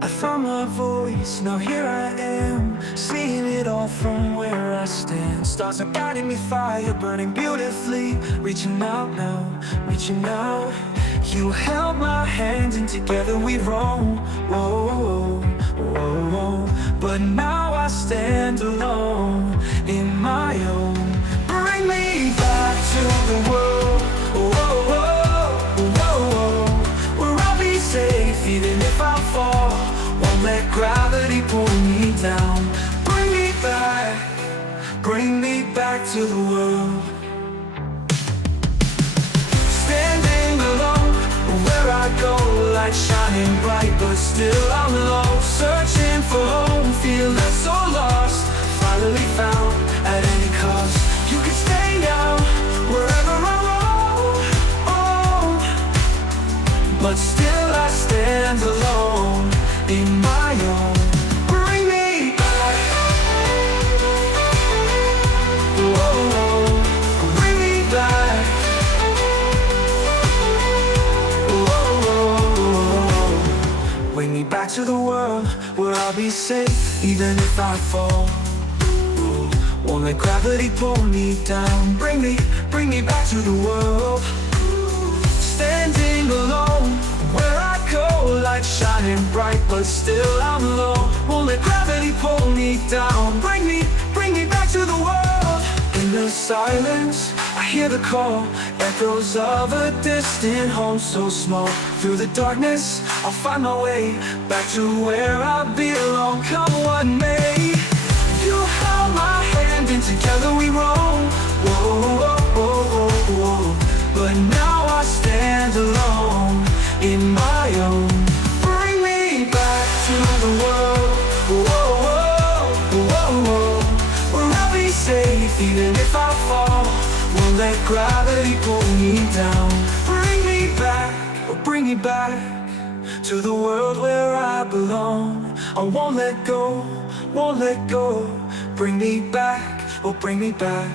I found my voice, now here I am, seeing it all from where I stand. Stars are guiding me, fire burning beautifully, reaching out now, reaching out. You held my hand and together we roam. Whoa, whoa, whoa. But now I stand alone in my own. Bring me back to the world. Whoa, whoa, whoa, whoa. Where I'll be safe even if I fall. Won't let gravity pull me down. Bring me back to the world. Standing alone, where I go, light shining bright, but still I'm low. Searching for home, feeling so lost, finally found at any cost. You can stay now, wherever I roam, oh, but still I stand alone in my own. Bring me back, oh, bring me back, oh, bring me back to the world where I'll be safe even if I fall. Won't let gravity pull me down. Bring me back to the world. Standing alone, where I go, light shining bright, but still I'm low. Won't let gravity pull me down. Bring me back to the world. In the silence, I hear the call, echoes of a distant home so small. Through the darkness, I'll find my way back to where I belong. Come what may, you held my hand and together we roam. Whoa, whoa, whoa, whoa, whoa. But now I stand alone in my own. Bring me back to the world. Whoa, whoa, whoa, whoa. Where I'll be safe even if I fall. Won't let gravity pull me down. Bring me back to the world where I belong. I won't let go, won't let go. Bring me back, oh bring me back.